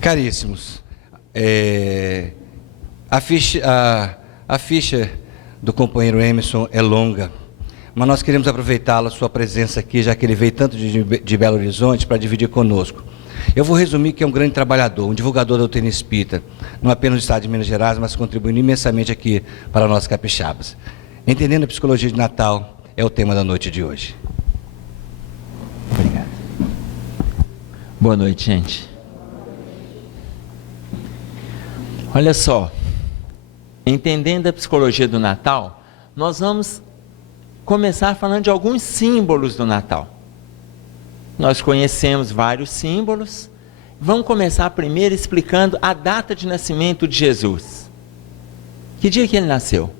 Caríssimos, a ficha do companheiro Emerson é longa, mas nós queremos aproveitá-la, sua presença aqui, já que ele veio tanto de Belo Horizonte, para dividir conosco. Eu vou resumir que é um grande trabalhador, um divulgador da doutrina espírita, não apenas no estado de Minas Gerais, mas contribuindo imensamente aqui para nós capixabas. Entendendo a psicologia de Natal é o tema da noite de hoje. Obrigado. Boa noite, gente. Olha só, entendendo a psicologia do Natal, nós vamos começar falando de alguns símbolos do Natal. Nós conhecemos vários símbolos. Vamos começar primeiro explicando a data de nascimento de Jesus. Que dia que ele nasceu?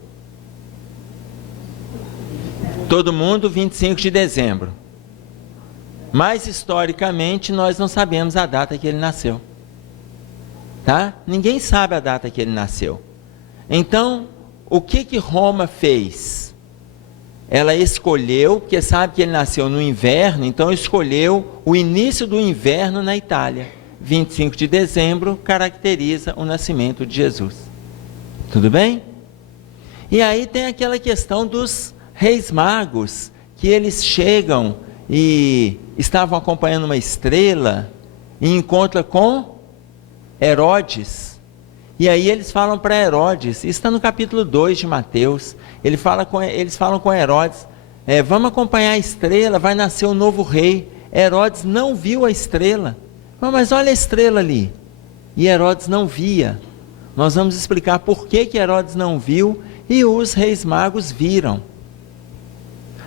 Todo mundo, 25 de dezembro. Mas, historicamente, nós não sabemos a data que ele nasceu. Tá? Ninguém sabe a data que ele nasceu. Então, o que Roma fez? Ela escolheu, porque sabe que ele nasceu no inverno, então escolheu o início do inverno na Itália. 25 de dezembro caracteriza o nascimento de Jesus. Tudo bem? E aí tem aquela questão dos reis magos, que eles chegam e estavam acompanhando uma estrela e encontram com Herodes. E aí eles falam para Herodes, isso está no capítulo 2 de Mateus, eles falam com Herodes, vamos acompanhar a estrela, vai nascer um novo rei. Herodes não viu a estrela. Mas olha a estrela ali. E Herodes não via. Nós vamos explicar por que Herodes não viu e os reis magos viram.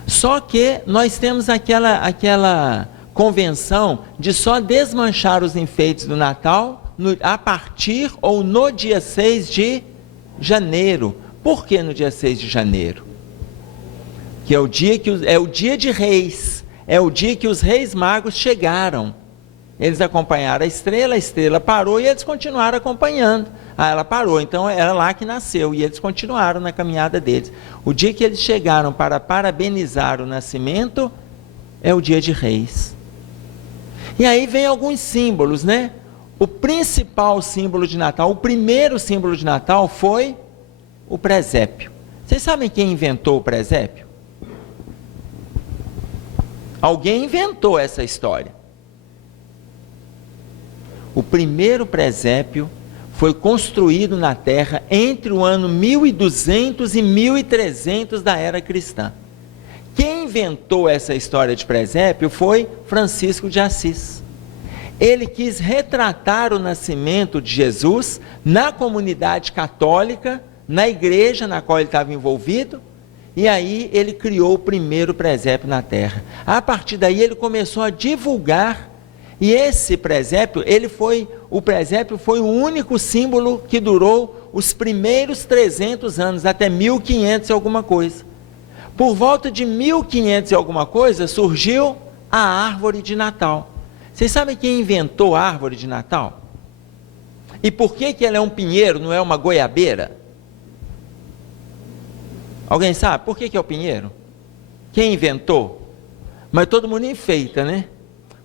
Só que nós temos aquela convenção de só desmanchar os enfeites do Natal a partir ou no dia 6 de janeiro. Por que no dia 6 de janeiro? Que é o dia de reis, é o dia que os reis magos chegaram. Eles acompanharam a estrela parou e eles continuaram acompanhando. Ela parou, então era lá que nasceu e eles continuaram na caminhada deles. O dia que eles chegaram para parabenizar o nascimento é o dia de reis. E aí vem alguns símbolos, né? O principal símbolo de Natal, o primeiro símbolo de Natal foi o presépio. Vocês sabem quem inventou o presépio? Alguém inventou essa história. O primeiro presépio foi construído na terra entre o ano 1200 e 1300 da era cristã. Quem inventou essa história de presépio foi Francisco de Assis. Ele quis retratar o nascimento de Jesus na comunidade católica, na igreja na qual ele estava envolvido, e aí ele criou o primeiro presépio na terra. A partir daí ele começou a divulgar, e esse presépio, o presépio foi o único símbolo que durou os primeiros 300 anos, até 1500 e alguma coisa. Por volta de 1500 e alguma coisa, surgiu a árvore de Natal. Vocês sabem quem inventou a árvore de Natal? E por que ela é um pinheiro, não é uma goiabeira? Alguém sabe por que é o pinheiro? Quem inventou? Mas todo mundo enfeita, né?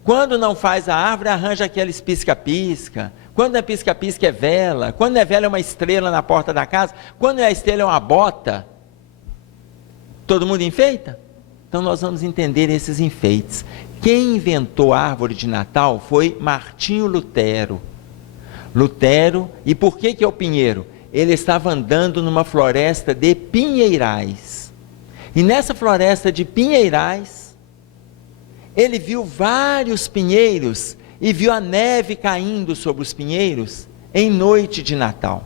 Quando não faz a árvore, arranja aqueles pisca-pisca. Quando é pisca-pisca é vela. Quando é vela é uma estrela na porta da casa. Quando é a estrela é uma bota. Todo mundo enfeita? Então nós vamos entender esses enfeites. Quem inventou a árvore de Natal foi Martinho Lutero. E por que é o pinheiro? Ele estava andando numa floresta de pinheirais. E nessa floresta de pinheirais, ele viu vários pinheiros e viu a neve caindo sobre os pinheiros em noite de Natal.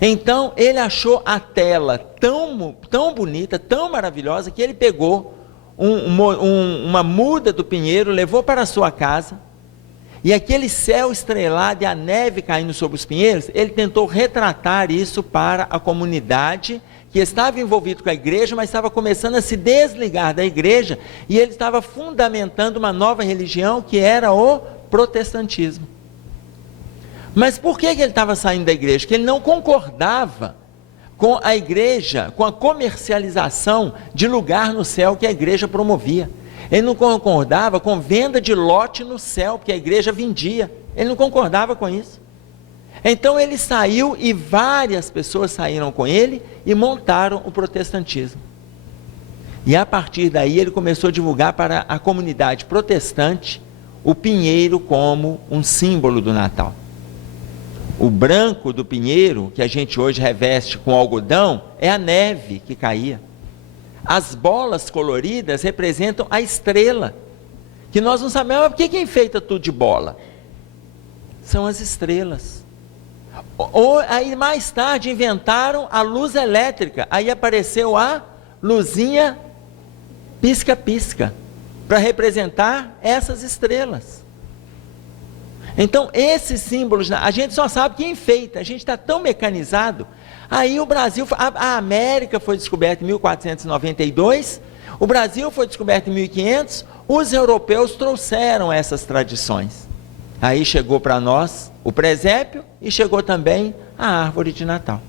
Então ele achou a tela tão bonita, tão maravilhosa, que ele pegou uma muda do pinheiro, levou para a sua casa, e aquele céu estrelado e a neve caindo sobre os pinheiros, ele tentou retratar isso para a comunidade que estava envolvido com a igreja, mas estava começando a se desligar da igreja, e ele estava fundamentando uma nova religião, que era o protestantismo. Mas por que ele estava saindo da igreja? Porque ele não concordava com a igreja, com a comercialização de lugar no céu que a igreja promovia. Ele não concordava com venda de lote no céu, porque a igreja vendia. Ele não concordava com isso. Então ele saiu e várias pessoas saíram com ele e montaram o protestantismo. E a partir daí ele começou a divulgar para a comunidade protestante o pinheiro como um símbolo do Natal. O branco do pinheiro, que a gente hoje reveste com algodão, é a neve que caía. As bolas coloridas representam a estrela, que nós não sabemos, mas por que enfeita tudo de bola? São as estrelas. Aí mais tarde inventaram a luz elétrica, aí apareceu a luzinha pisca-pisca, para representar essas estrelas. Então, esses símbolos, a gente só sabe que enfeita, a gente está tão mecanizado. Aí o Brasil, a América foi descoberta em 1492, o Brasil foi descoberto em 1500, os europeus trouxeram essas tradições. Aí chegou para nós o presépio e chegou também a árvore de Natal.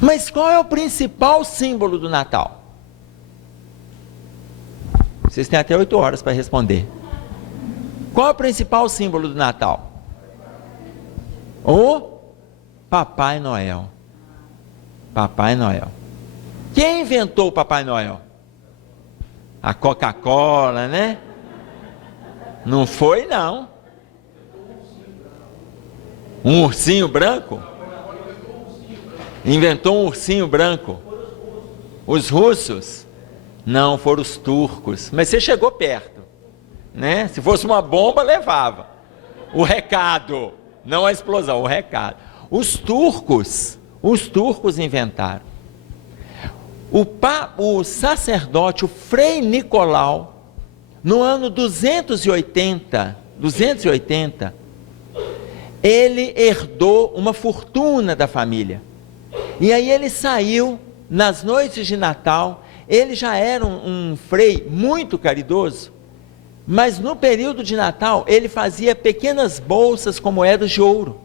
Mas qual é o principal símbolo do Natal? Vocês têm até 8 horas para responder. Qual é o principal símbolo do Natal? O Papai Noel. Papai Noel. Quem inventou o Papai Noel? A Coca-Cola, né? Não foi, não. Um ursinho branco? Inventou um ursinho branco. Os russos? Não, foram os turcos. Mas você chegou perto, né? Se fosse uma bomba, levava. O recado, não a explosão, o recado. Os turcos inventaram. O sacerdote, o Frei Nicolau, no ano 280, ele herdou uma fortuna da família. E aí ele saiu nas noites de Natal. Ele já era um frei muito caridoso, mas no período de Natal ele fazia pequenas bolsas com moedas de ouro.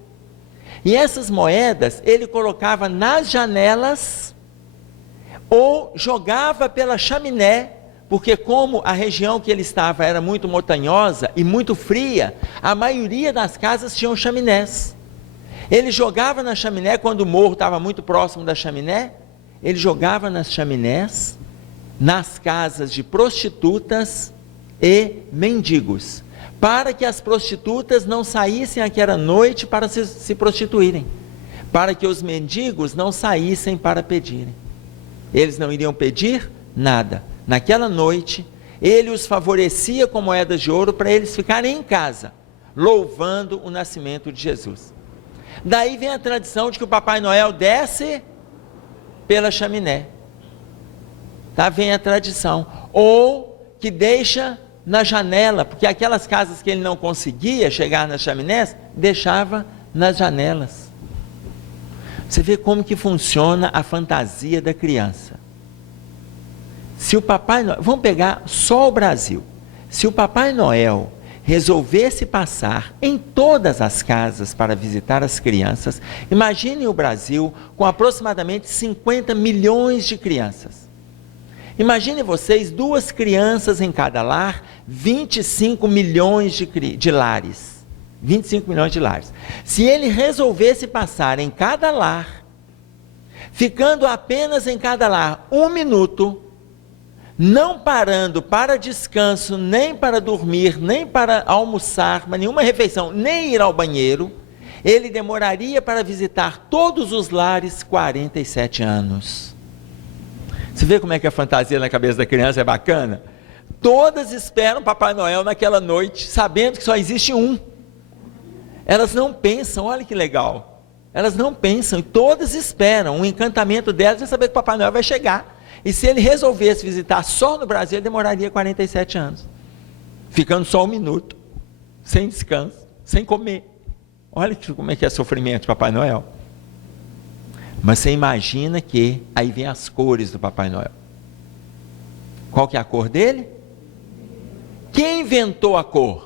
E essas moedas ele colocava nas janelas ou jogava pela chaminé, porque como a região que ele estava era muito montanhosa e muito fria, a maioria das casas tinham chaminés. Ele jogava na chaminé, quando o morro estava muito próximo da chaminé, ele jogava nas chaminés, nas casas de prostitutas e mendigos, para que as prostitutas não saíssem aquela noite para se prostituírem, para que os mendigos não saíssem para pedirem. Eles não iriam pedir nada. Naquela noite, ele os favorecia com moedas de ouro para eles ficarem em casa, louvando o nascimento de Jesus. Daí vem a tradição de que o Papai Noel desce pela chaminé. Tá? Vem a tradição. Ou que deixa na janela, porque aquelas casas que ele não conseguia chegar nas chaminés, deixava nas janelas. Você vê como que funciona a fantasia da criança. Se o Papai Noel, vamos pegar só o Brasil, se o Papai Noel resolvesse passar em todas as casas para visitar as crianças, imagine o Brasil com aproximadamente 50 milhões de crianças. Imagine vocês, 2 crianças em cada lar, 25 milhões de lares. 25 milhões de lares. Se ele resolvesse passar em cada lar, ficando apenas em cada lar 1 minuto, não parando para descanso, nem para dormir, nem para almoçar, mas nenhuma refeição, nem ir ao banheiro, ele demoraria para visitar todos os lares 47 anos. Você vê como é que a fantasia na cabeça da criança é bacana? Todas esperam Papai Noel naquela noite, sabendo que só existe um. Elas não pensam, olha que legal. Elas não pensam, e todas esperam. O encantamento delas é saber que Papai Noel vai chegar. E se ele resolvesse visitar só no Brasil, ele demoraria 47 anos. Ficando só 1 minuto, sem descanso, sem comer. Olha como é que é sofrimento de Papai Noel. Mas você imagina que aí vem as cores do Papai Noel. Qual que é a cor dele? Quem inventou a cor?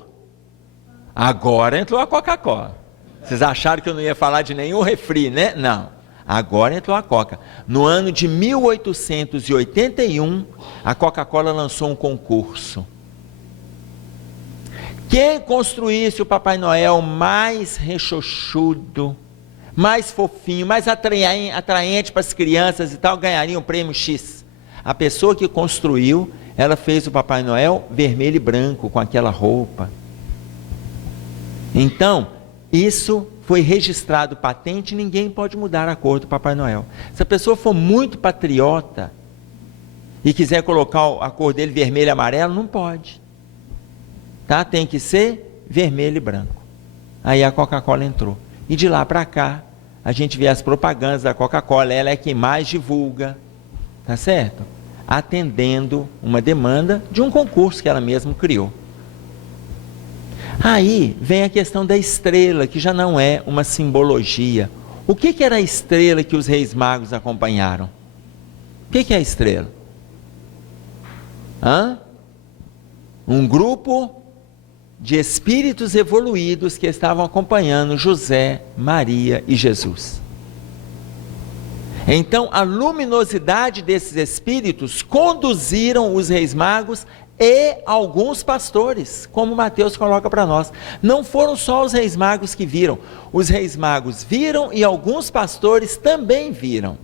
Agora entrou a Coca-Cola. Vocês acharam que eu não ia falar de nenhum refri, né? Não. Agora entrou a Coca. No ano de 1881, a Coca-Cola lançou um concurso. Quem construísse o Papai Noel mais rechochudo, mais fofinho, mais atraente para as crianças e tal, ganharia um prêmio X. A pessoa que construiu, ela fez o Papai Noel vermelho e branco, com aquela roupa. Então, isso foi registrado patente, ninguém pode mudar a cor do Papai Noel. Se a pessoa for muito patriota e quiser colocar a cor dele vermelho e amarelo, não pode. Tá? Tem que ser vermelho e branco. Aí a Coca-Cola entrou. E de lá para cá, a gente vê as propagandas da Coca-Cola, ela é quem mais divulga, tá certo? Atendendo uma demanda de um concurso que ela mesma criou. Aí vem a questão da estrela, que já não é uma simbologia. O que era a estrela que os reis magos acompanharam? O que é a estrela? Um grupo de espíritos evoluídos que estavam acompanhando José, Maria e Jesus. Então, a luminosidade desses espíritos conduziram os reis magos e alguns pastores, como Mateus coloca para nós. Não foram só os reis magos que viram, os reis magos viram e alguns pastores também viram.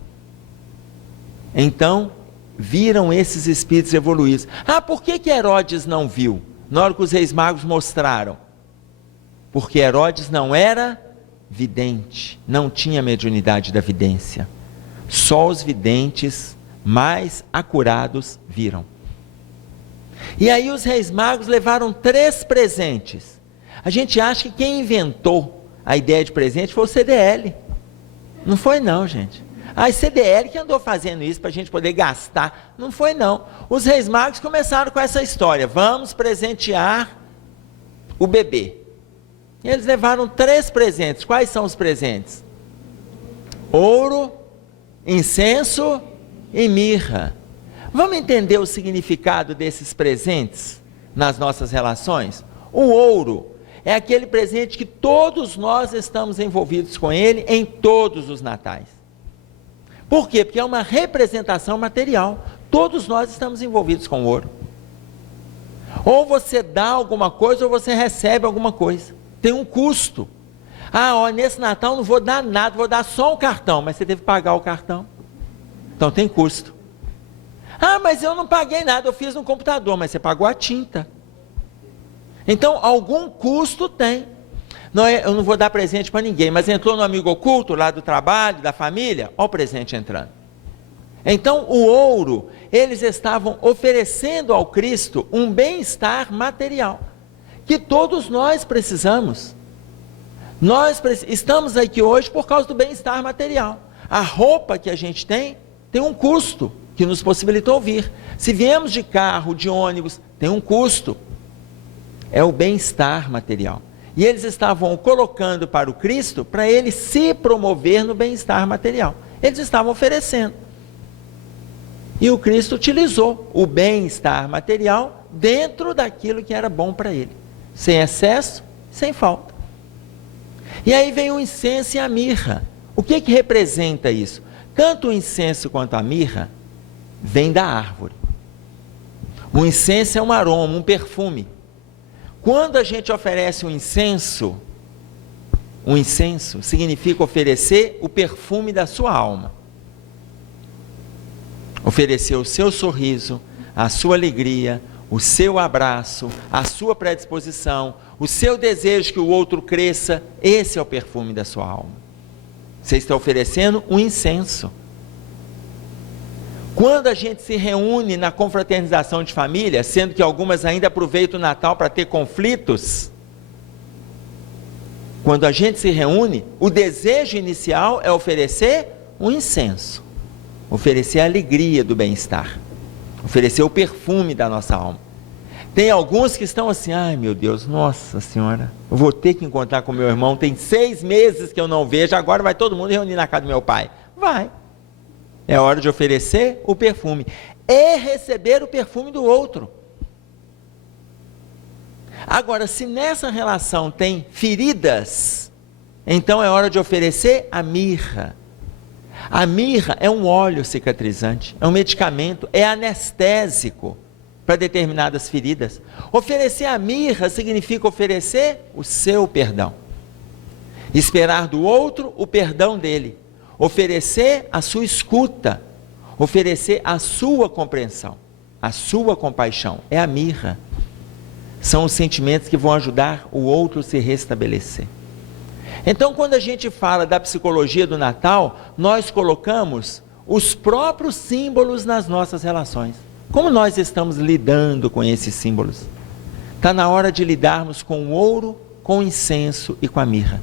Então, viram esses espíritos evoluídos. Por que Herodes não viu? Na hora que os reis magos mostraram, porque Herodes não era vidente, não tinha mediunidade da vidência, só os videntes mais acurados viram. E aí os reis magos levaram 3 presentes. A gente acha que quem inventou a ideia de presente foi o CDL, não foi não, gente. A CDL que andou fazendo isso para a gente poder gastar, não foi não. Os reis magos começaram com essa história, vamos presentear o bebê. E eles levaram 3 presentes. Quais são os presentes? Ouro, incenso e mirra. Vamos entender o significado desses presentes nas nossas relações? O ouro é aquele presente que todos nós estamos envolvidos com ele em todos os natais. Por quê? Porque é uma representação material. Todos nós estamos envolvidos com ouro. Ou você dá alguma coisa ou você recebe alguma coisa. Tem um custo. Nesse Natal não vou dar nada, vou dar só um cartão, mas você teve que pagar o cartão. Então tem custo. Mas eu não paguei nada, eu fiz no computador, mas você pagou a tinta. Então algum custo tem. Eu não vou dar presente para ninguém, mas entrou no amigo oculto lá do trabalho, da família, olha o presente entrando. Então o ouro, eles estavam oferecendo ao Cristo um bem-estar material, que todos nós precisamos. Nós estamos aqui hoje por causa do bem-estar material. A roupa que a gente tem um custo, que nos possibilitou vir. Se viemos de carro, de ônibus, tem um custo. É o bem-estar material. E eles estavam colocando para o Cristo, para ele se promover no bem-estar material. Eles estavam oferecendo. E o Cristo utilizou o bem-estar material dentro daquilo que era bom para ele. Sem excesso, sem falta. E aí vem o incenso e a mirra. O que representa isso? Tanto o incenso quanto a mirra vem da árvore. O incenso é um aroma, um perfume. Quando a gente oferece um incenso significa oferecer o perfume da sua alma. Oferecer o seu sorriso, a sua alegria, o seu abraço, a sua predisposição, o seu desejo que o outro cresça, esse é o perfume da sua alma. Você está oferecendo um incenso. Quando a gente se reúne na confraternização de família, sendo que algumas ainda aproveitam o Natal para ter conflitos, quando a gente se reúne, o desejo inicial é oferecer um incenso, oferecer a alegria do bem-estar, oferecer o perfume da nossa alma. Tem alguns que estão assim, meu Deus, nossa senhora, eu vou ter que encontrar com meu irmão, tem 6 meses que eu não vejo, agora vai todo mundo reunir na casa do meu pai. Vai. É hora de oferecer o perfume e receber o perfume do outro. Agora, se nessa relação tem feridas, então é hora de oferecer a mirra. A mirra é um óleo cicatrizante, é um medicamento, é anestésico. para determinadas feridas. Oferecer a mirra significa oferecer o seu perdão. Esperar do outro o perdão dele. Oferecer a sua escuta. Oferecer a sua compreensão. A sua compaixão. É a mirra. São os sentimentos que vão ajudar o outro a se restabelecer. Então, quando a gente fala da psicologia do Natal, nós colocamos os próprios símbolos nas nossas relações. Como nós estamos lidando com esses símbolos? Está na hora de lidarmos com o ouro, com o incenso e com a mirra.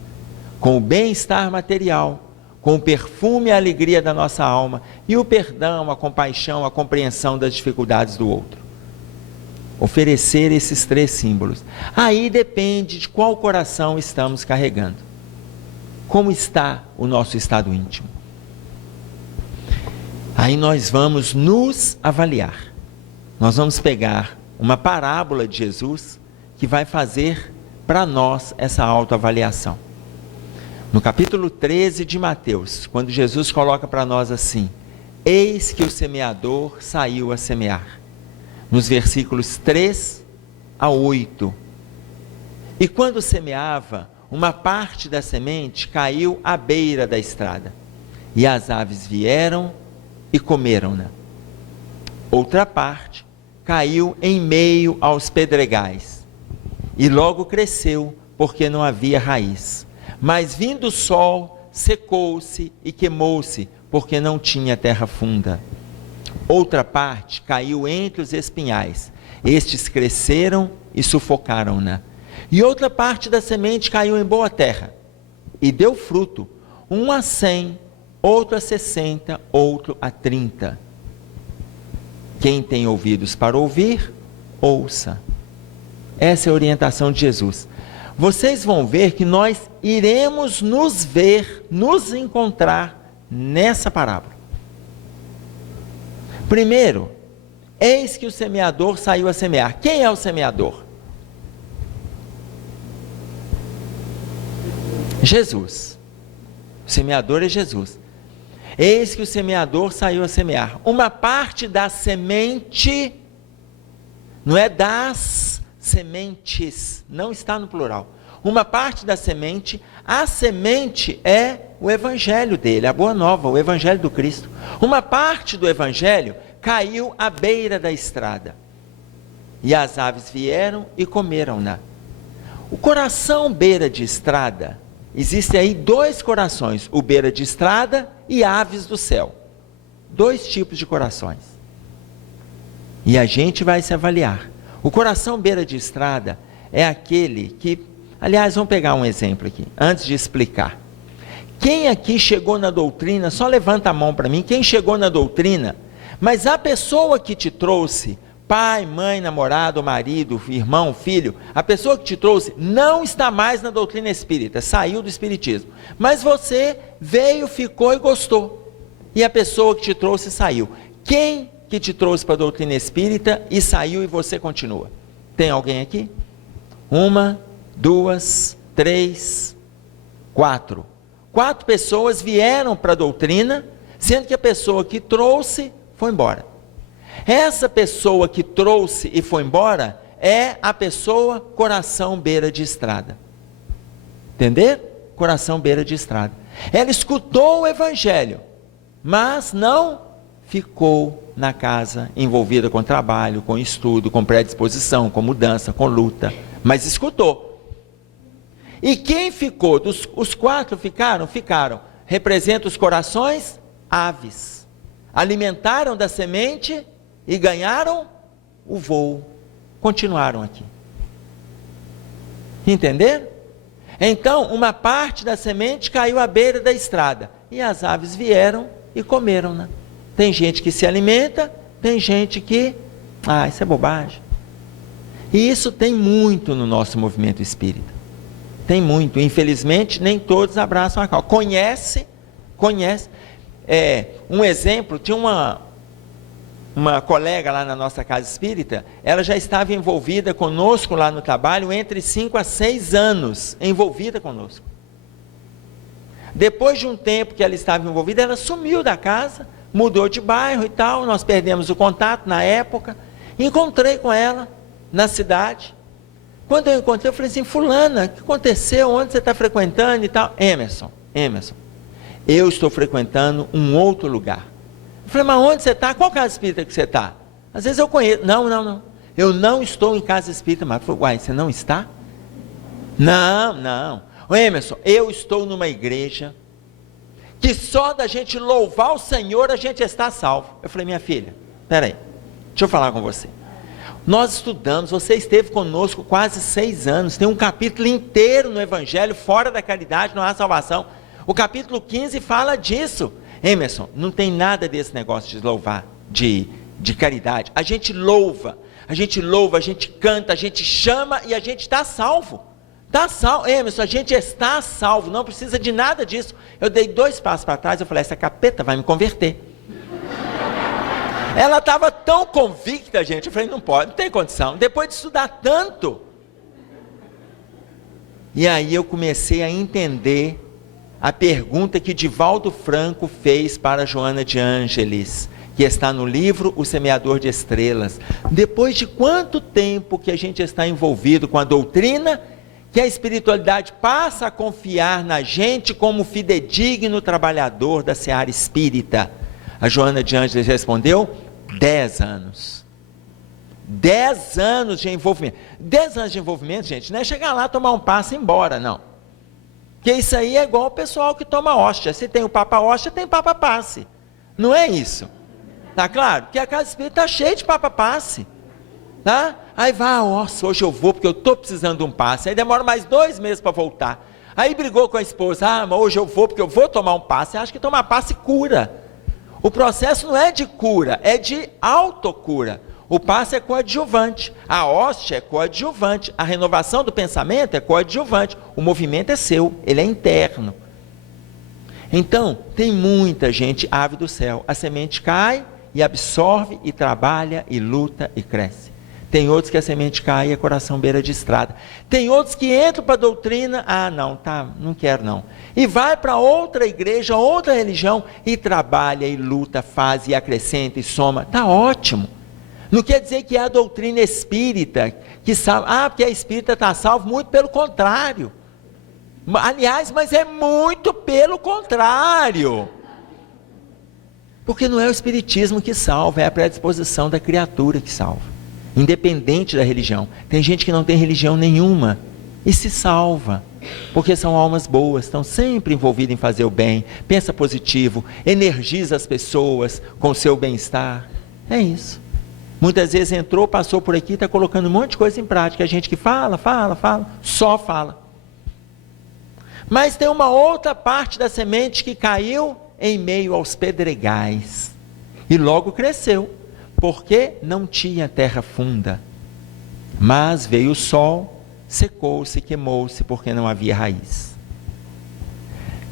Com o bem-estar material, com o perfume e a alegria da nossa alma, e o perdão, a compaixão, a compreensão das dificuldades do outro. Oferecer esses 3 símbolos. Aí depende de qual coração estamos carregando. Como está o nosso estado íntimo? Aí nós vamos nos avaliar. Nós vamos pegar uma parábola de Jesus que vai fazer para nós essa autoavaliação. No capítulo 13 de Mateus, quando Jesus coloca para nós assim: eis que o semeador saiu a semear. Nos versículos 3 a 8. E quando semeava, uma parte da semente caiu à beira da estrada, e as aves vieram e comeram-na. Outra parte caiu em meio aos pedregais, e logo cresceu, porque não havia raiz. Mas vindo o sol, secou-se e queimou-se, porque não tinha terra funda. Outra parte caiu entre os espinhais, estes cresceram e sufocaram-na. E outra parte da semente caiu em boa terra, e deu fruto, um a 100, outro a 60, outro a 30. Quem tem ouvidos para ouvir, ouça. Essa é a orientação de Jesus. Vocês vão ver que nós iremos nos ver, nos encontrar nessa parábola. Primeiro, eis que o semeador saiu a semear. Quem é o semeador? Jesus. O semeador é Jesus. Eis que o semeador saiu a semear. Uma parte da semente, não é das sementes, não está no plural. Uma parte da semente, a semente é o evangelho dele, a boa nova, o evangelho do Cristo. Uma parte do evangelho caiu à beira da estrada, e as aves vieram e comeram-na. O coração beira de estrada, existem aí 2 corações, o beira de estrada e aves do céu. 2 tipos de corações. E a gente vai se avaliar. O coração beira de estrada é aquele que, aliás, vamos pegar um exemplo aqui, antes de explicar. Quem aqui chegou na doutrina, só levanta a mão para mim, quem chegou na doutrina, mas a pessoa que te trouxe, pai, mãe, namorado, marido, irmão, filho, a pessoa que te trouxe não está mais na doutrina espírita, saiu do espiritismo, mas você veio, ficou e gostou, e a pessoa que te trouxe saiu. Quem que te trouxe para a doutrina espírita e saiu e você continua? Tem alguém aqui? 1, 2, 3, 4. 4 pessoas vieram para a doutrina, sendo que a pessoa que trouxe foi embora. Essa pessoa que trouxe e foi embora é a pessoa coração beira de estrada. Entender? Coração beira de estrada. Ela escutou o evangelho, mas não ficou na casa envolvida com trabalho, com estudo, com predisposição, com mudança, com luta, mas escutou. E quem ficou? Os 4 ficaram? Ficaram. Representa os corações? Aves. Alimentaram da semente e ganharam o voo. Continuaram aqui. Entenderam? Então, uma parte da semente caiu à beira da estrada. E as aves vieram e comeram-na. Tem gente que se alimenta, tem gente que... isso é bobagem. E isso tem muito no nosso movimento espírita. Tem muito. Infelizmente, nem todos abraçam a causa. Conhece. Um exemplo, tinha uma colega lá na nossa casa espírita, ela já estava envolvida conosco lá no trabalho entre 5 a 6 anos, envolvida conosco. Depois de um tempo que ela estava envolvida, ela sumiu da casa, mudou de bairro e tal, nós perdemos o contato na época, Encontrei com ela na cidade. Quando eu encontrei, eu falei assim, fulana, o que aconteceu? Onde você está frequentando e tal? Emerson, eu estou frequentando um outro lugar. Eu falei, mas onde você está? Qual casa espírita que você está? Às vezes eu conheço. Não. Eu não estou em casa espírita, mas eu falei, uai, você não está? Não. Ô Emerson, eu estou numa igreja que só da gente louvar o Senhor a gente está salvo. Eu falei, minha filha, peraí, deixa eu falar com você. Nós estudamos, você esteve conosco quase 6 anos, tem um capítulo inteiro no Evangelho, fora da caridade não há salvação. O capítulo 15 fala disso. Emerson, não tem nada desse negócio de louvar, de caridade. A gente louva, a gente canta, a gente chama e a gente está salvo. Está salvo, Emerson, a gente está salvo, não precisa de nada disso. Eu dei 2 passos para trás, eu falei, essa capeta vai me converter. Ela estava tão convicta, gente, eu falei, não pode, não tem condição, depois de estudar tanto. E aí eu comecei a entender a pergunta que Divaldo Franco fez para Joana de Ângeles, que está no livro O Semeador de Estrelas. Depois de quanto tempo que a gente está envolvido com a doutrina, que a espiritualidade passa a confiar na gente como fidedigno trabalhador da seara espírita? A Joana de Ângeles respondeu, 10 anos. 10 anos de envolvimento. 10 anos de envolvimento, gente, não é chegar lá, tomar um passe e ir embora, não. Porque isso aí é igual o pessoal que toma hóstia. Se tem o Papa hóstia, tem Papa passe. Não é isso. Tá claro? Porque a casa espírita está cheia de Papa passe. Tá? Aí vai, nossa, hoje eu vou porque eu estou precisando de um passe. Aí demora mais 2 meses para voltar. Aí brigou com a esposa, mas hoje eu vou porque eu vou tomar um passe. Acha que tomar passe cura. O processo não é de cura, é de autocura. O passe é coadjuvante, a hóstia é coadjuvante, a renovação do pensamento é coadjuvante, o movimento é seu, ele é interno. Então, tem muita gente ave do céu, a semente cai e absorve e trabalha e luta e cresce. Tem outros que a semente cai e é coração beira de estrada. Tem outros que entram para a doutrina, não quero não. E vai para outra igreja, outra religião, e trabalha e luta, faz e acrescenta e soma. Está ótimo. Não quer dizer que é a doutrina espírita que salva. Porque a espírita está salvo, muito pelo contrário. Aliás, mas é muito pelo contrário. Porque não é o espiritismo que salva, é a predisposição da criatura que salva. Independente da religião. Tem gente que não tem religião nenhuma e se salva, porque são almas boas, estão sempre envolvidas em fazer o bem, pensa positivo, energiza as pessoas com o seu bem-estar. É isso. Muitas vezes entrou, passou por aqui, está colocando um monte de coisa em prática. A gente que fala, só fala. Mas tem uma outra parte da semente que caiu em meio aos pedregais e logo cresceu. Porque não tinha terra funda, mas veio o sol, secou-se, queimou-se, porque não havia raiz.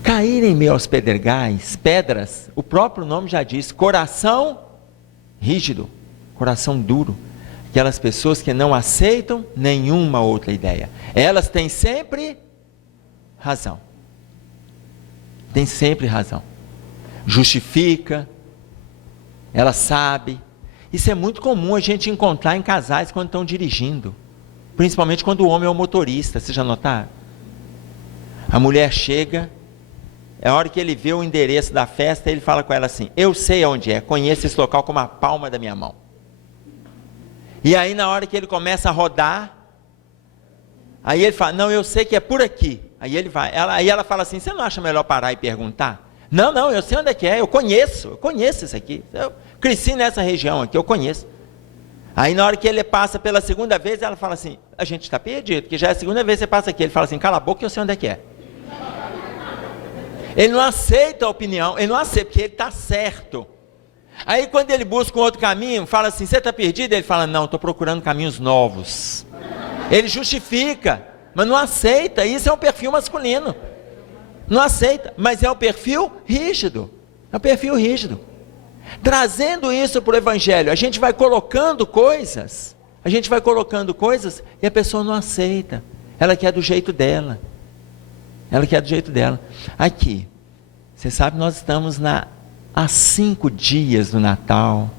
Cair em meio aos pedregais, pedras, o próprio nome já diz, coração rígido, coração duro, aquelas pessoas que não aceitam nenhuma outra ideia, elas têm sempre razão, justifica, ela sabe. Isso é muito comum a gente encontrar em casais quando estão dirigindo, principalmente quando o homem é o motorista, vocês já notaram? A mulher chega, é a hora que ele vê o endereço da festa, ele fala com ela assim, eu sei onde é, conheço esse local como a palma da minha mão. E aí na hora que ele começa a rodar, aí ele fala, não, eu sei que é por aqui. Aí ele vai, aí ela fala assim, você não acha melhor parar e perguntar? Não, eu sei onde é que é, eu conheço isso aqui, eu cresci nessa região aqui, eu conheço. Aí na hora que ele passa pela segunda vez, ela fala assim, a gente está perdido, porque já é a segunda vez que você passa aqui. Ele fala assim, cala a boca que eu sei onde é que é. Ele não aceita a opinião, ele não aceita, porque ele está certo. Aí quando ele busca um outro caminho, fala assim, você está perdido? Ele fala, não, estou procurando caminhos novos. Ele justifica, mas não aceita, isso é um perfil masculino. Não aceita, mas é o perfil rígido. É o perfil rígido. Trazendo isso para o Evangelho, a gente vai colocando coisas, e a pessoa não aceita. Ela quer do jeito dela. Aqui, você sabe, nós estamos há 5 dias do Natal.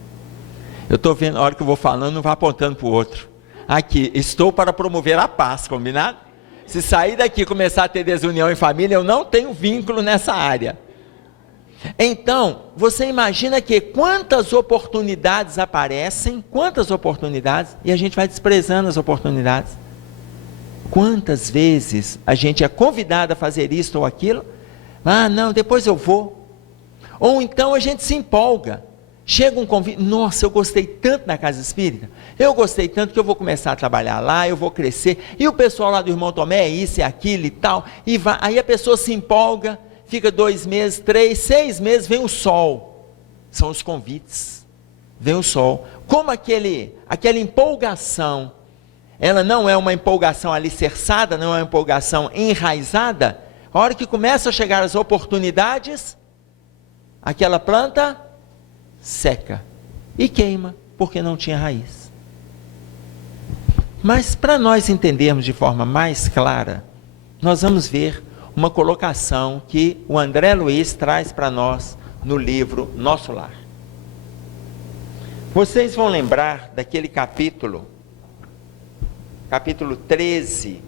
Eu estou vendo, a hora que eu vou falando, não vá apontando para o outro. Aqui, estou para promover a paz, combinado? Se sair daqui e começar a ter desunião em família, eu não tenho vínculo nessa área. Então, você imagina que quantas oportunidades aparecem, quantas oportunidades, e a gente vai desprezando as oportunidades. Quantas vezes a gente é convidado a fazer isso ou aquilo, ah não, depois eu vou. Ou então a gente se empolga, chega um convite, nossa, eu gostei tanto da casa espírita, eu gostei tanto que eu vou começar a trabalhar lá, eu vou crescer, e o pessoal lá do irmão Tomé é isso, é aquilo e tal, e vai, aí a pessoa se empolga, fica 2 meses, 3, 6 meses, vem o sol, são os convites, vem o sol, como aquela empolgação, ela não é uma empolgação alicerçada, não é uma empolgação enraizada, a hora que começam a chegar as oportunidades, aquela planta seca e queima, porque não tinha raiz. Mas para nós entendermos de forma mais clara, nós vamos ver uma colocação que o André Luiz traz para nós no livro Nosso Lar. Vocês vão lembrar daquele capítulo 13.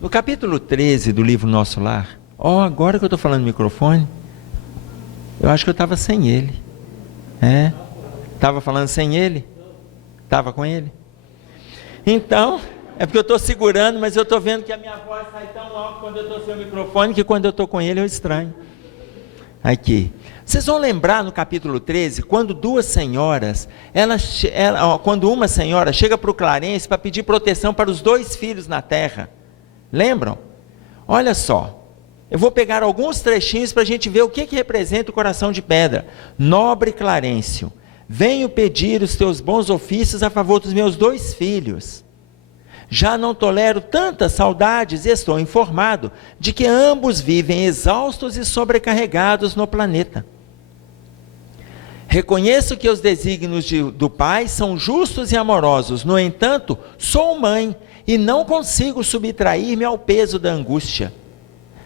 No capítulo 13 do livro Nosso Lar, agora que eu estou falando no microfone, eu acho que eu estava sem ele. Estava falando sem ele? Estava com ele? Então, é porque eu estou segurando, mas eu estou vendo que a minha voz sai tão alto quando eu estou sem o microfone, que quando eu estou com ele eu estranho. Aqui. Vocês vão lembrar no capítulo 13, quando duas senhoras, quando uma senhora chega para o Clarence para pedir proteção para os 2 filhos na terra. Lembram? Olha só, eu vou pegar alguns trechinhos para a gente ver o que representa o coração de pedra. Nobre Clarencio, venho pedir os teus bons ofícios a favor dos meus 2 filhos. Já não tolero tantas saudades e estou informado de que ambos vivem exaustos e sobrecarregados no planeta. Reconheço que os desígnios do Pai são justos e amorosos, no entanto, sou mãe e não consigo subtrair-me ao peso da angústia.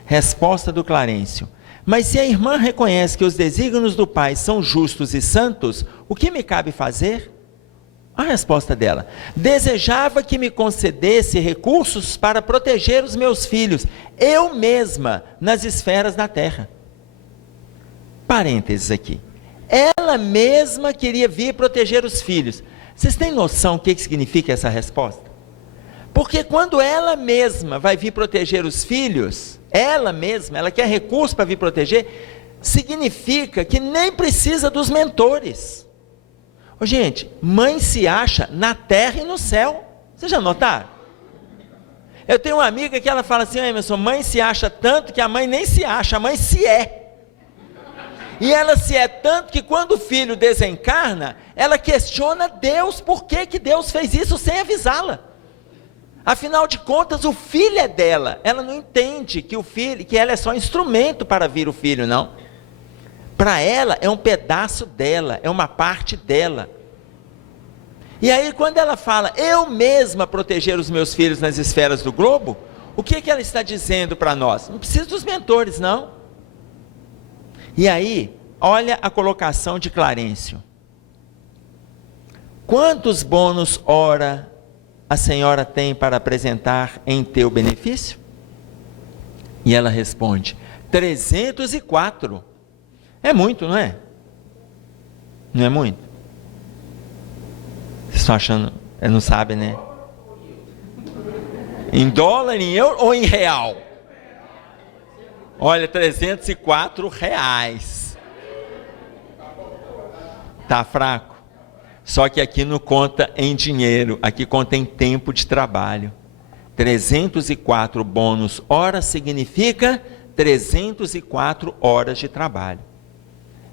Resposta do Clarencio: mas se a irmã reconhece que os desígnios do Pai são justos e santos, o que me cabe fazer? A resposta dela: desejava que me concedesse recursos para proteger os meus filhos, eu mesma, nas esferas da terra. Parênteses aqui. Ela mesma queria vir proteger os filhos. Vocês têm noção do que significa essa resposta? Porque quando ela mesma vai vir proteger os filhos, ela mesma, ela quer recurso para vir proteger, significa que nem precisa dos mentores. Gente, mãe se acha na terra e no céu. Vocês já notaram? Eu tenho uma amiga que ela fala assim: Emerson, mãe se acha tanto que a mãe nem se acha, a mãe se é. E ela se é tanto que quando o filho desencarna, ela questiona Deus, por que Deus fez isso sem avisá-la? Afinal de contas, o filho é dela. Ela não entende que ela é só instrumento para vir o filho, não. Para ela é um pedaço dela, é uma parte dela. E aí quando ela fala, eu mesma proteger os meus filhos nas esferas do globo, o que ela está dizendo para nós? Não precisa dos mentores, não. E aí, olha a colocação de Clarencio. Quantos bônus hora a senhora tem para apresentar em teu benefício? E ela responde, 304. É muito, não é? Não é muito? Vocês estão achando, não sabem, né? Em dólar, em euro ou em real? Olha, 304 reais. Tá fraco? Só que aqui não conta em dinheiro, aqui conta em tempo de trabalho. 304 bônus hora significa 304 horas de trabalho.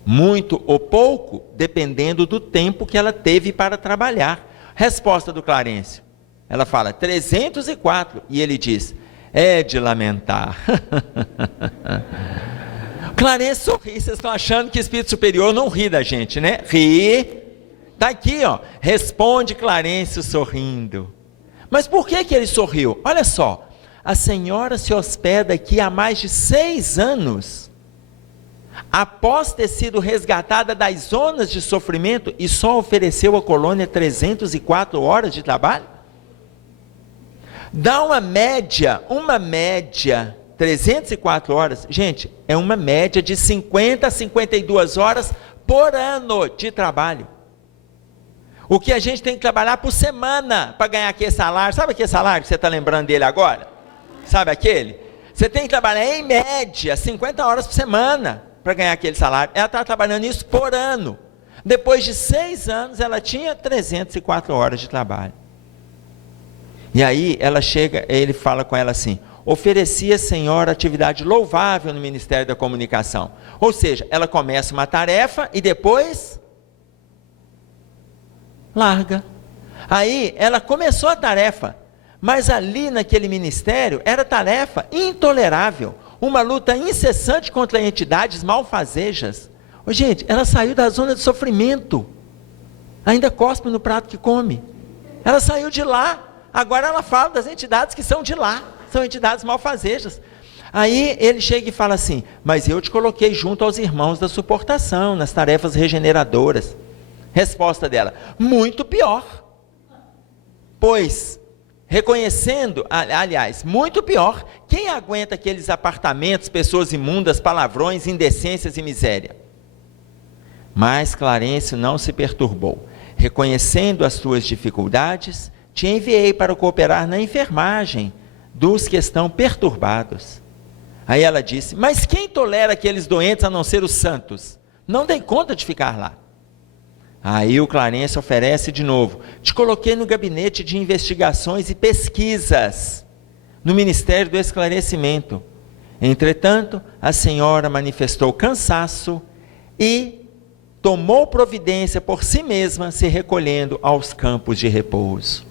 Muito ou pouco, dependendo do tempo que ela teve para trabalhar. Resposta do Clarencio. Ela fala 304 e ele diz, é de lamentar. Clarencio sorri, vocês estão achando que espírito superior não ri da gente, né? Ri. Está aqui, ó. Responde Clarencio sorrindo. Mas por que ele sorriu? Olha só, a senhora se hospeda aqui há mais de 6 anos. após ter sido resgatada das zonas de sofrimento, e só ofereceu à colônia 304 horas de trabalho? Dá uma média, 304 horas, gente, é uma média de 50 a 52 horas por ano de trabalho. O que a gente tem que trabalhar por semana para ganhar aquele salário. Sabe aquele salário que você está lembrando dele agora? Sabe aquele? Você tem que trabalhar em média 50 horas por semana para ganhar aquele salário. Ela está trabalhando isso por ano. Depois de 6 anos, ela tinha 304 horas de trabalho. E aí ela chega, ele fala com ela assim: oferecia, senhora, atividade louvável no Ministério da Comunicação. Ou seja, ela começa uma tarefa e depois larga. Aí ela começou a tarefa, mas ali naquele ministério era tarefa intolerável, uma luta incessante contra entidades malfazejas. Gente, ela saiu da zona de sofrimento, ainda cospe no prato que come. Ela saiu de lá. Agora ela fala das entidades que são de lá, são entidades malfazejas. Aí ele chega e fala assim: mas eu te coloquei junto aos irmãos da suportação, nas tarefas regeneradoras. Resposta dela: muito pior. Pois, reconhecendo, aliás, muito pior, quem aguenta aqueles apartamentos, pessoas imundas, palavrões, indecências e miséria? Mas Clarencio não se perturbou. Reconhecendo as tuas dificuldades, te enviei para cooperar na enfermagem dos que estão perturbados. Aí ela disse: mas quem tolera aqueles doentes a não ser os santos? Não dei conta de ficar lá. Aí o Clarencio oferece de novo: te coloquei no gabinete de investigações e pesquisas, no Ministério do Esclarecimento. Entretanto, a senhora manifestou cansaço e tomou providência por si mesma, se recolhendo aos campos de repouso.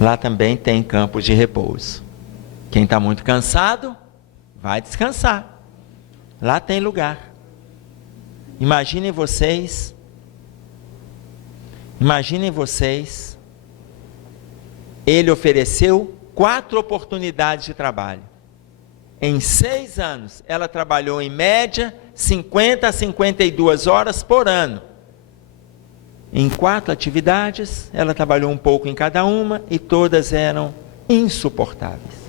Lá também tem campos de repouso. Quem está muito cansado, vai descansar. Lá tem lugar. Imaginem vocês, ele ofereceu 4 oportunidades de trabalho. Em 6 anos, ela trabalhou em média 50 a 52 horas por ano. Em 4 atividades, ela trabalhou um pouco em cada uma e todas eram insuportáveis.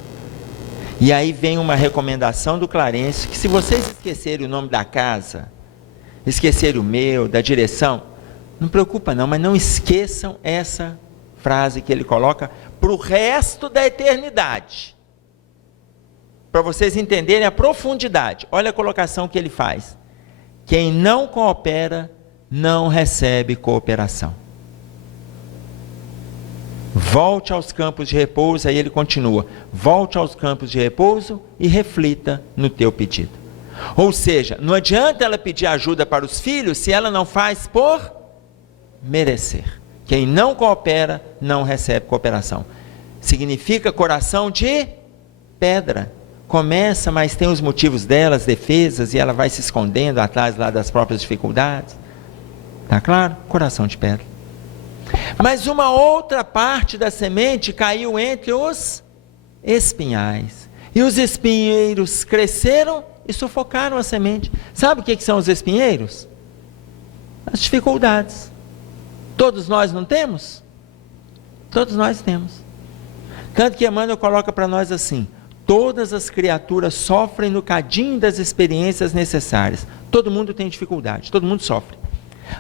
E aí vem uma recomendação do Clarencio, que se vocês esquecerem o nome da casa, esquecerem o meu, da direção, não preocupa não, mas não esqueçam essa frase que ele coloca para o resto da eternidade. Para vocês entenderem a profundidade. Olha a colocação que ele faz: quem não coopera, não recebe cooperação. Volte aos campos de repouso, aí ele continua: volte aos campos de repouso e reflita no teu pedido. Ou seja, não adianta ela pedir ajuda para os filhos se ela não faz por merecer. Quem não coopera, não recebe cooperação. Significa coração de pedra. Começa, mas tem os motivos dela, as defesas, e ela vai se escondendo atrás lá das próprias dificuldades. Está claro? Coração de pedra. Mas uma outra parte da semente caiu entre os espinhais. E os espinheiros cresceram e sufocaram a semente. Sabe o que são os espinheiros? As dificuldades. Todos nós não temos? Todos nós temos. Tanto que Emmanuel coloca para nós assim: todas as criaturas sofrem no cadinho das experiências necessárias. Todo mundo tem dificuldade, todo mundo sofre.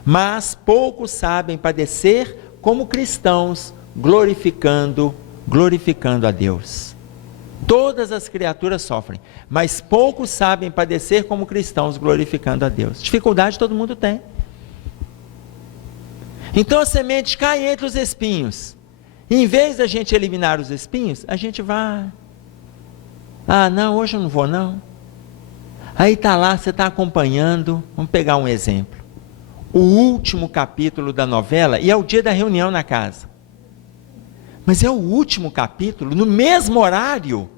Mas poucos sabem padecer como cristãos, glorificando a Deus. Todas as criaturas sofrem, mas poucos sabem padecer como cristãos, glorificando a Deus. Dificuldade todo mundo tem. Então a semente cai entre os espinhos. E em vez da gente eliminar os espinhos, a gente vai: ah, não, hoje eu não vou não. Aí está lá, você está acompanhando, vamos pegar um exemplo. O último capítulo da novela, e é o dia da reunião na casa. Mas é o último capítulo, no mesmo horário.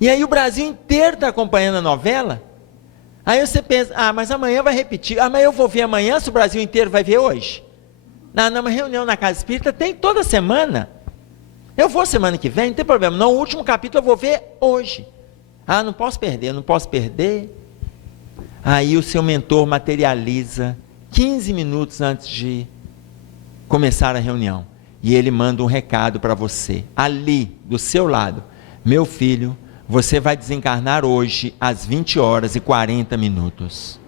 E aí o Brasil inteiro está acompanhando a novela. Aí você pensa: ah, mas amanhã vai repetir. Ah, mas eu vou ver amanhã, se o Brasil inteiro vai ver hoje. Não, mas reunião na casa espírita tem toda semana. Eu vou semana que vem, não tem problema. Não, o último capítulo eu vou ver hoje. Ah, não posso perder, não posso perder. Aí o seu mentor materializa 15 minutos antes de começar a reunião. E ele manda um recado para você, ali, do seu lado. Meu filho, você vai desencarnar hoje às 20h40.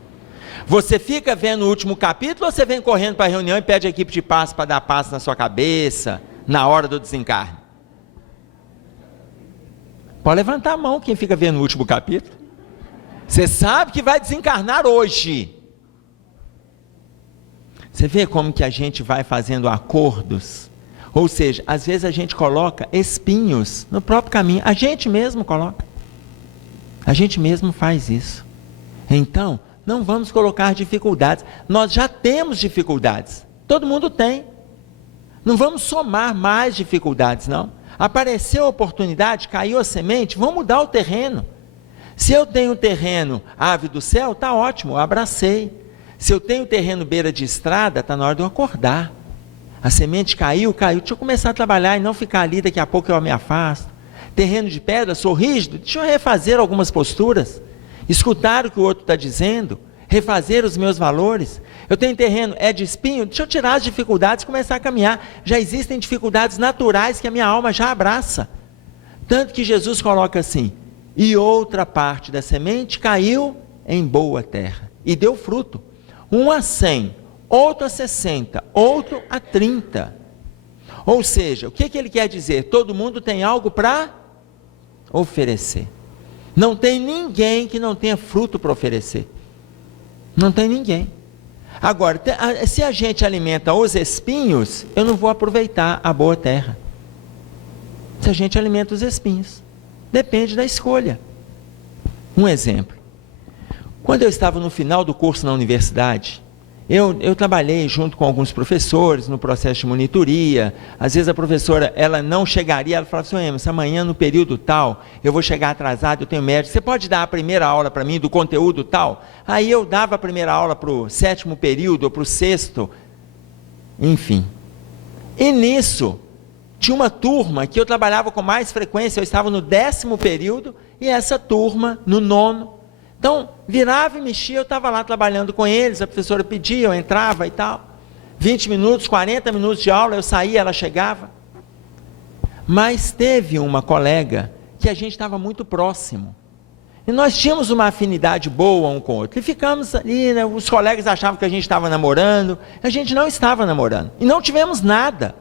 Você fica vendo o último capítulo ou você vem correndo para a reunião e pede a equipe de passe para dar passe na sua cabeça, na hora do desencarne? Pode levantar a mão quem fica vendo o último capítulo. Você sabe que vai desencarnar hoje. Você vê como que a gente vai fazendo acordos? Ou seja, às vezes a gente coloca espinhos no próprio caminho. A gente mesmo coloca. A gente mesmo faz isso. Então, não vamos colocar dificuldades. Nós já temos dificuldades. Todo mundo tem. Não vamos somar mais dificuldades, não. Apareceu a oportunidade, caiu a semente, vamos mudar o terreno. Se eu tenho terreno ave do céu, está ótimo, eu abracei. Se eu tenho terreno beira de estrada, está na hora de eu acordar. A semente caiu, deixa eu começar a trabalhar e não ficar ali, daqui a pouco eu me afasto. Terreno de pedra, sou rígido, deixa eu refazer algumas posturas, escutar o que o outro está dizendo, refazer os meus valores. Eu tenho terreno, é de espinho, deixa eu tirar as dificuldades e começar a caminhar. Já existem dificuldades naturais que a minha alma já abraça. Tanto que Jesus coloca assim, e outra parte da semente caiu em boa terra, e deu fruto. Um a 100, outro a 60, outro a 30. Ou seja, o que ele quer dizer? Todo mundo tem algo para oferecer. Não tem ninguém que não tenha fruto para oferecer. Não tem ninguém. Agora, se a gente alimenta os espinhos, eu não vou aproveitar a boa terra. Se a gente alimenta os espinhos. Depende da escolha. Um exemplo. Quando eu estava no final do curso na universidade, eu trabalhei junto com alguns professores no processo de monitoria. Às vezes a professora, ela não chegaria, ela falava assim, Emerson, amanhã no período tal, eu vou chegar atrasado, eu tenho médico, você pode dar a primeira aula para mim do conteúdo tal? Aí eu dava a primeira aula para o 7º período, ou para o 6º, enfim. E nisso, tinha uma turma que eu trabalhava com mais frequência, eu estava no 10º período, e essa turma no 9º. Então, virava e mexia, eu estava lá trabalhando com eles, a professora pedia, eu entrava e tal. 20 minutos, 40 minutos de aula, eu saía, ela chegava. Mas teve uma colega que a gente estava muito próximo. E nós tínhamos uma afinidade boa um com o outro. E ficamos ali, né, os colegas achavam que a gente estava namorando, a gente não estava namorando. E não tivemos nada.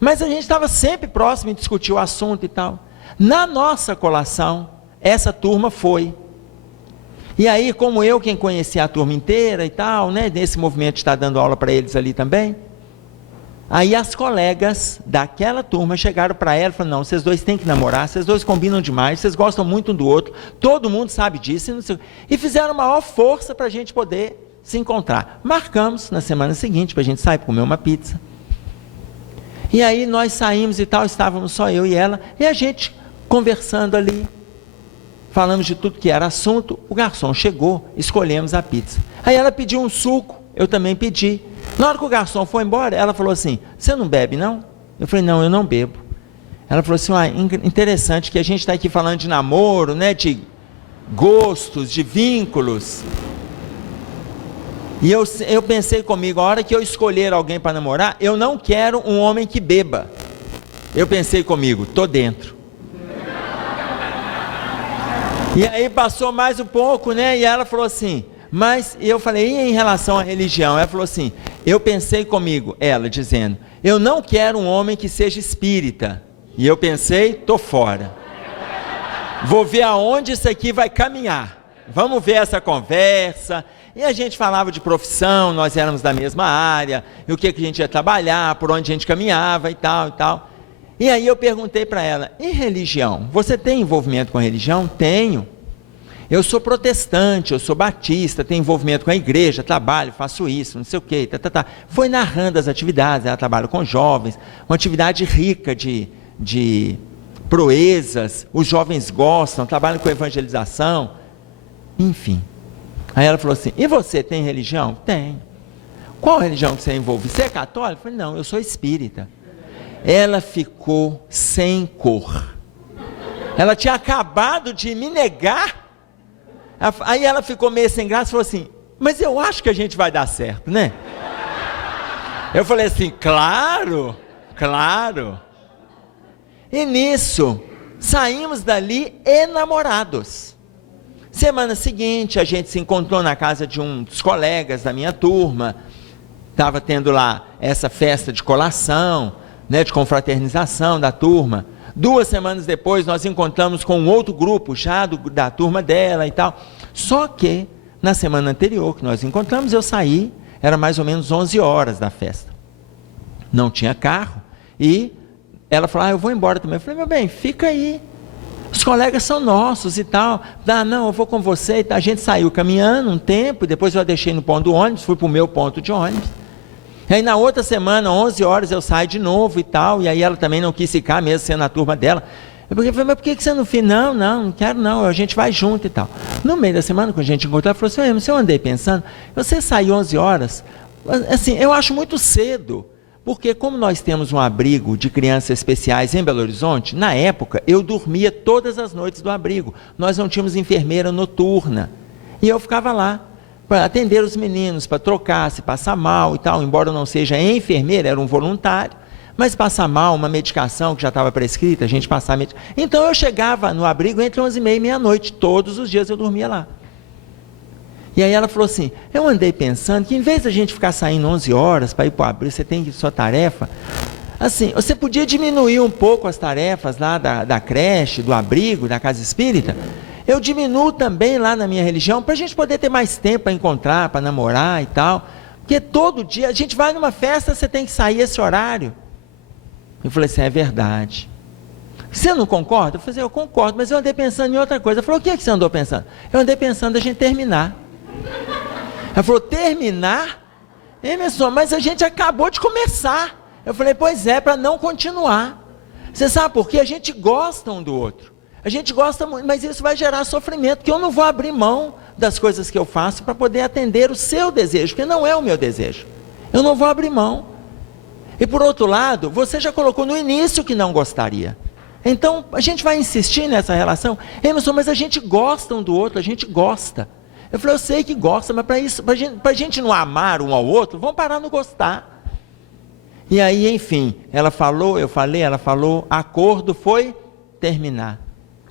Mas a gente estava sempre próximo e discutia o assunto e tal. Na nossa colação, essa turma foi. E aí, como eu, quem conhecia a turma inteira e tal, né, nesse movimento de estar dando aula para eles ali também, aí as colegas daquela turma chegaram para ela e falaram, não, vocês dois têm que namorar, vocês dois combinam demais, vocês gostam muito um do outro, todo mundo sabe disso, e, não sei, e fizeram maior força para a gente poder se encontrar. Marcamos na semana seguinte para a gente sair para comer uma pizza. E aí nós saímos e tal, estávamos só eu e ela, e a gente conversando ali, falamos de tudo que era assunto, o garçom chegou, escolhemos a pizza. Aí ela pediu um suco, eu também pedi. Na hora que o garçom foi embora, ela falou assim, você não bebe não? Eu falei, não, eu não bebo. Ela falou assim, interessante que a gente está aqui falando de namoro, né, de gostos, de vínculos. E eu pensei comigo, a hora que eu escolher alguém para namorar, eu não quero um homem que beba. Eu pensei comigo, tô dentro. E aí passou mais um pouco, né? E ela falou assim, mas eu falei, e em relação à religião? Ela falou assim, eu pensei comigo, ela dizendo, eu não quero um homem que seja espírita. E eu pensei, tô fora. Vou ver aonde isso aqui vai caminhar. Vamos ver essa conversa. E a gente falava de profissão, nós éramos da mesma área, e o que a gente ia trabalhar, por onde a gente caminhava e tal e tal. E aí eu perguntei para ela, e religião? Você tem envolvimento com a religião? Tenho. Eu sou protestante, eu sou batista, tenho envolvimento com a igreja, trabalho, faço isso, não sei o quê. Foi narrando as atividades, ela trabalha com jovens, uma atividade rica de proezas, os jovens gostam, trabalham com evangelização, enfim. Aí ela falou assim, e você tem religião? Tenho. Qual religião que você envolve? Você é católico? Eu falei, não, eu sou espírita. Ela ficou sem cor. Ela tinha acabado de me negar. Aí ela ficou meio sem graça e falou assim, mas eu acho que a gente vai dar certo, né? Eu falei assim, claro, claro. E nisso, saímos dali enamorados. Semana seguinte, a gente se encontrou na casa de um dos colegas da minha turma. Estava tendo lá essa festa de colação, né, de confraternização da turma. 2 semanas depois, nós encontramos com um outro grupo, já da turma dela e tal. Só que, na semana anterior que nós encontramos, eu saí, era mais ou menos 11 horas da festa. Não tinha carro, e ela falou, eu vou embora também. Eu falei, meu bem, fica aí. Os colegas são nossos e tal. Não, eu vou com você. A gente saiu caminhando um tempo, depois eu a deixei no ponto do ônibus, fui para o meu ponto de ônibus. E aí na outra semana, 11 horas, eu saio de novo e tal, e aí ela também não quis ficar, mesmo sendo a turma dela. Eu falei, mas por que você não fez? Não quero não, a gente vai junto e tal. No meio da semana, quando a gente encontrou, ela falou assim, mas eu andei pensando, você saiu 11 horas, assim, eu acho muito cedo. Porque como nós temos um abrigo de crianças especiais em Belo Horizonte, na época eu dormia todas as noites do abrigo. Nós não tínhamos enfermeira noturna. E eu ficava lá para atender os meninos, para trocar, se passar mal e tal. Embora eu não seja enfermeira, era um voluntário. Mas passar mal, uma medicação que já estava prescrita, a gente passar medicação. Então eu chegava no abrigo entre 11h30 e meia-noite. Todos os dias eu dormia lá. E aí ela falou assim, eu andei pensando que em vez da gente ficar saindo 11 horas para ir para o abrigo, você tem sua tarefa, assim, você podia diminuir um pouco as tarefas lá da creche, do abrigo, da casa espírita, eu diminuo também lá na minha religião, para a gente poder ter mais tempo para encontrar, para namorar e tal, porque todo dia, a gente vai numa festa, você tem que sair esse horário. Eu falei assim, é verdade. Você não concorda? Eu falei assim, eu concordo, mas eu andei pensando em outra coisa. Ela falou, o que você andou pensando? Eu andei pensando a gente terminar. Ela falou, terminar? Emerson, mas a gente acabou de começar. Eu falei, pois é, para não continuar. Você sabe por quê? A gente gosta um do outro. A gente gosta muito, mas isso vai gerar sofrimento, porque eu não vou abrir mão das coisas que eu faço para poder atender o seu desejo, porque não é o meu desejo. Eu não vou abrir mão. E por outro lado, você já colocou no início que não gostaria. Então, a gente vai insistir nessa relação. Emerson, mas a gente gosta um do outro, a gente gosta. Eu falei, eu sei que gosta, mas para a gente não amar um ao outro, vamos parar no gostar. E aí, enfim, ela falou, eu falei, ela falou, acordo foi terminar.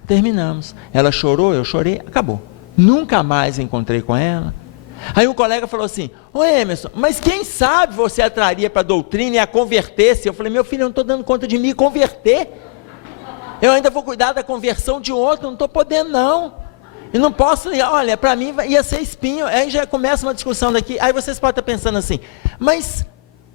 Terminamos. Ela chorou, eu chorei, acabou. Nunca mais encontrei com ela. Aí um colega falou assim, ô Emerson, mas quem sabe você atraria para a doutrina e a converter-se? Eu falei, meu filho, eu não estou dando conta de me converter. Eu ainda vou cuidar da conversão de outro, não estou podendo não. E não posso, olha, para mim ia ser espinho. Aí já começa uma discussão daqui. Aí vocês podem estar pensando assim, mas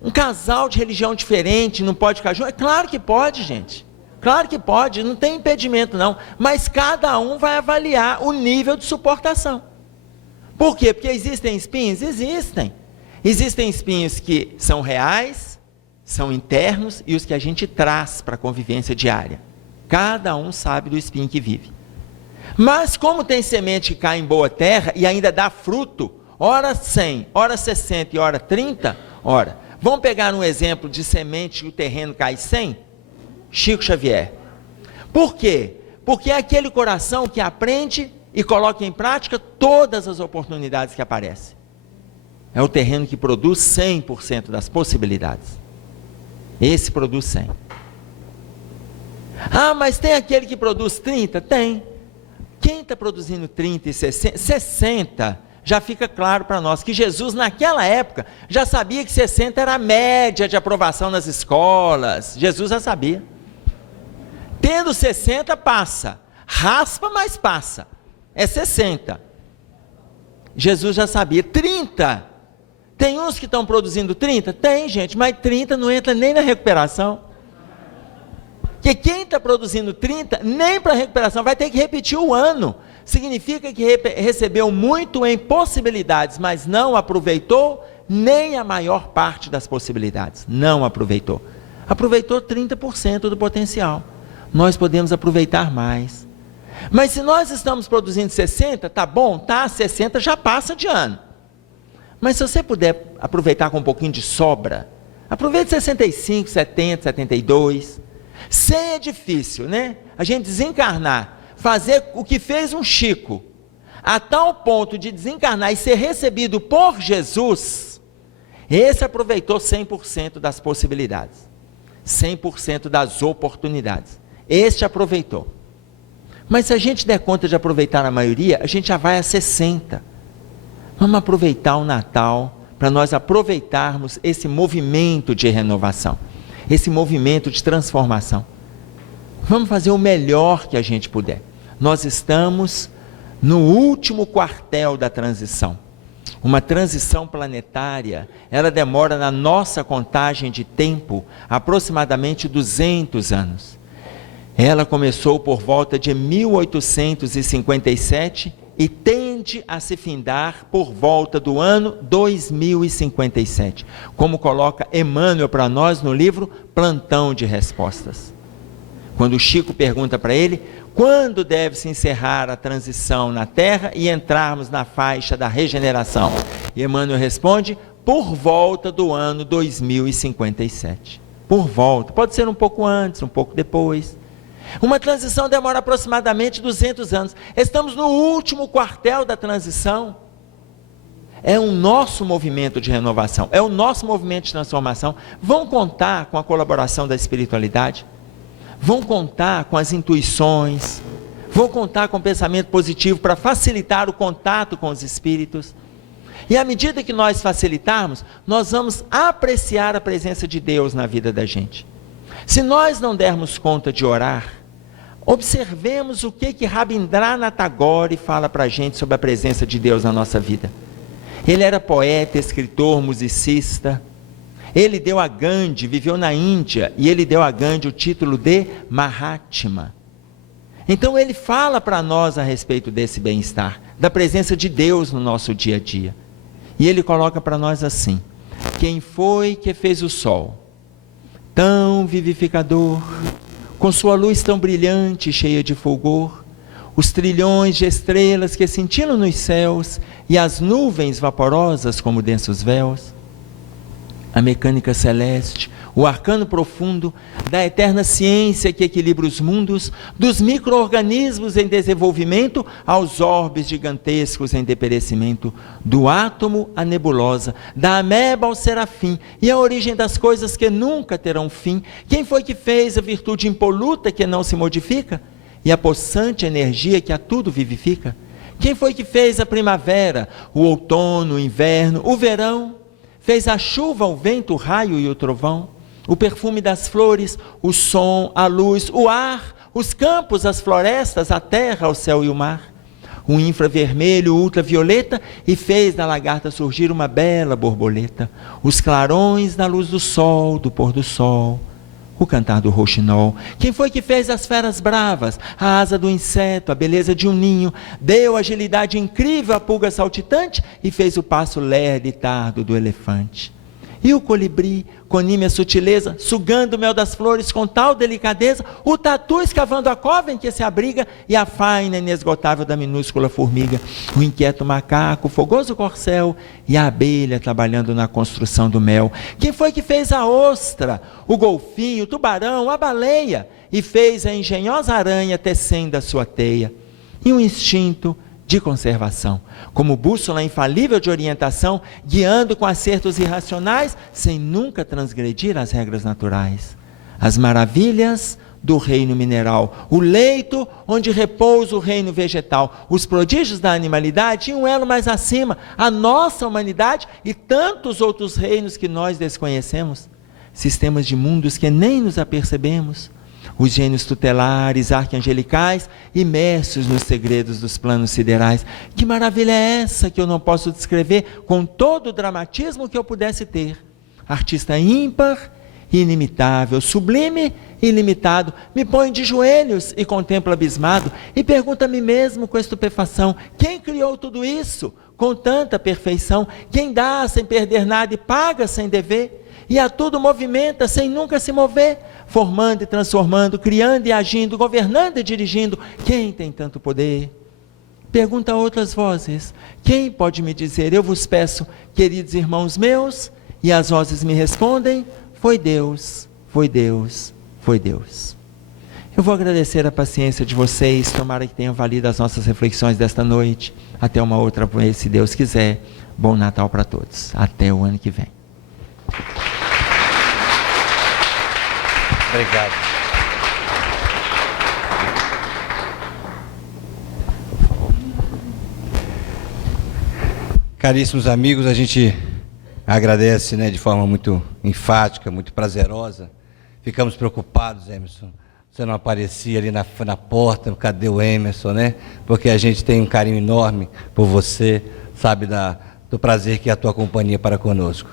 um casal de religião diferente não pode ficar junto? É claro que pode, gente. Claro que pode, não tem impedimento não. Mas cada um vai avaliar o nível de suportação. Por quê? Porque existem espinhos? Existem. Existem espinhos que são reais, são internos, e os que a gente traz para a convivência diária. Cada um sabe do espinho que vive. Mas como tem semente que cai em boa terra e ainda dá fruto, ora 100, ora 60 e ora 30, ora, vamos pegar um exemplo de semente que o terreno cai 100? Chico Xavier. Por quê? Porque é aquele coração que aprende e coloca em prática todas as oportunidades que aparecem. É o terreno que produz 100% das possibilidades. Esse produz 100. Ah, mas tem aquele que produz 30? Tem. Quem está produzindo 30 e 60, já fica claro para nós que Jesus naquela época já sabia que 60 era a média de aprovação nas escolas. Jesus já sabia. Tendo 60 passa, raspa, mas passa. É 60. Jesus já sabia. 30. Tem uns que estão produzindo 30? Tem, gente, mas 30 não entra nem na recuperação. Porque quem está produzindo 30, nem para recuperação, vai ter que repetir o ano. Significa que recebeu muito em possibilidades, mas não aproveitou nem a maior parte das possibilidades. Não aproveitou. Aproveitou 30% do potencial. Nós podemos aproveitar mais. Mas se nós estamos produzindo 60, tá bom, tá, 60 já passa de ano. Mas se você puder aproveitar com um pouquinho de sobra, aproveite 65, 70, 72. Sem é difícil, né? A gente desencarnar, fazer o que fez um Chico, a tal ponto de desencarnar e ser recebido por Jesus, esse aproveitou 100% das possibilidades, 100% das oportunidades. Este aproveitou. Mas se a gente der conta de aproveitar a maioria, a gente já vai a 60%. Vamos aproveitar o Natal para nós aproveitarmos esse movimento de renovação, esse movimento de transformação. Vamos fazer o melhor que a gente puder. Nós estamos no último quartel da transição. Uma transição planetária, ela demora na nossa contagem de tempo aproximadamente 200 anos. Ela começou por volta de 1857 e tende a se findar por volta do ano 2057, como coloca Emmanuel para nós no livro Plantão de Respostas. Quando o Chico pergunta para ele, quando deve se encerrar a transição na Terra e entrarmos na faixa da regeneração? E Emmanuel responde, por volta do ano 2057. Por volta, pode ser um pouco antes, um pouco depois. Uma transição demora aproximadamente 200 anos. Estamos no último quartel da transição. É o nosso movimento de renovação, é o nosso movimento de transformação. Vão contar com a colaboração da espiritualidade, vão contar com as intuições, vão contar com o pensamento positivo para facilitar o contato com os espíritos. E à medida que nós facilitarmos, nós vamos apreciar a presença de Deus na vida da gente. Se nós não dermos conta de orar, observemos o que Rabindranath Tagore fala para a gente sobre a presença de Deus na nossa vida. Ele era poeta, escritor, musicista. Ele deu a Gandhi, viveu na Índia, e ele deu a Gandhi o título de Mahatma. Então ele fala para nós a respeito desse bem-estar, da presença de Deus no nosso dia a dia. E ele coloca para nós assim: quem foi que fez o sol, tão vivificador, com sua luz tão brilhante, cheia de fulgor, os trilhões de estrelas que cintilam nos céus, e as nuvens vaporosas como densos véus, a mecânica celeste, o arcano profundo da eterna ciência que equilibra os mundos, dos micro-organismos em desenvolvimento aos orbes gigantescos em deperecimento, do átomo à nebulosa, da ameba ao serafim, e a origem das coisas que nunca terão fim. Quem foi que fez a virtude impoluta que não se modifica, e a possante energia que a tudo vivifica? Quem foi que fez a primavera, o outono, o inverno, o verão? Fez a chuva, o vento, o raio e o trovão, o perfume das flores, o som, a luz, o ar, os campos, as florestas, a terra, o céu e o mar, o infravermelho, o ultravioleta, e fez da lagarta surgir uma bela borboleta, os clarões da luz do sol, do pôr do sol, o cantar do rouxinol. Quem foi que fez as feras bravas, a asa do inseto, a beleza de um ninho, deu agilidade incrível à pulga saltitante e fez o passo lerdo e tardo do elefante? E o colibri, com nímia sutileza, sugando o mel das flores com tal delicadeza, o tatu escavando a cova em que se abriga, e a faina inesgotável da minúscula formiga, o inquieto macaco, o fogoso corcel, e a abelha trabalhando na construção do mel. Quem foi que fez a ostra, o golfinho, o tubarão, a baleia, e fez a engenhosa aranha tecendo a sua teia? E um instinto de conservação, como bússola infalível de orientação, guiando com acertos irracionais, sem nunca transgredir as regras naturais. As maravilhas do reino mineral, o leito onde repousa o reino vegetal, os prodígios da animalidade e um elo mais acima, a nossa humanidade e tantos outros reinos que nós desconhecemos, sistemas de mundos que nem nos apercebemos, os gênios tutelares, arcangelicais, imersos nos segredos dos planos siderais. Que maravilha é essa que eu não posso descrever com todo o dramatismo que eu pudesse ter? Artista ímpar, inimitável, sublime, ilimitado, me põe de joelhos e contemplo abismado, e pergunto a mim mesmo com estupefação: quem criou tudo isso com tanta perfeição? Quem dá sem perder nada e paga sem dever? E a tudo movimenta sem nunca se mover, formando e transformando, criando e agindo, governando e dirigindo. Quem tem tanto poder? Pergunta a outras vozes: quem pode me dizer? Eu vos peço, queridos irmãos meus. E as vozes me respondem: foi Deus, foi Deus, foi Deus. Eu vou agradecer a paciência de vocês, tomara que tenham valido as nossas reflexões desta noite. Até uma outra vez, se Deus quiser. Bom Natal para todos. Até o ano que vem. Obrigado. Caríssimos amigos, a gente agradece, né, de forma muito enfática, muito prazerosa. Ficamos preocupados, Emerson. Você não aparecia ali na porta, cadê o Emerson, né? Porque a gente tem um carinho enorme por você, sabe do prazer que é a tua companhia para conosco.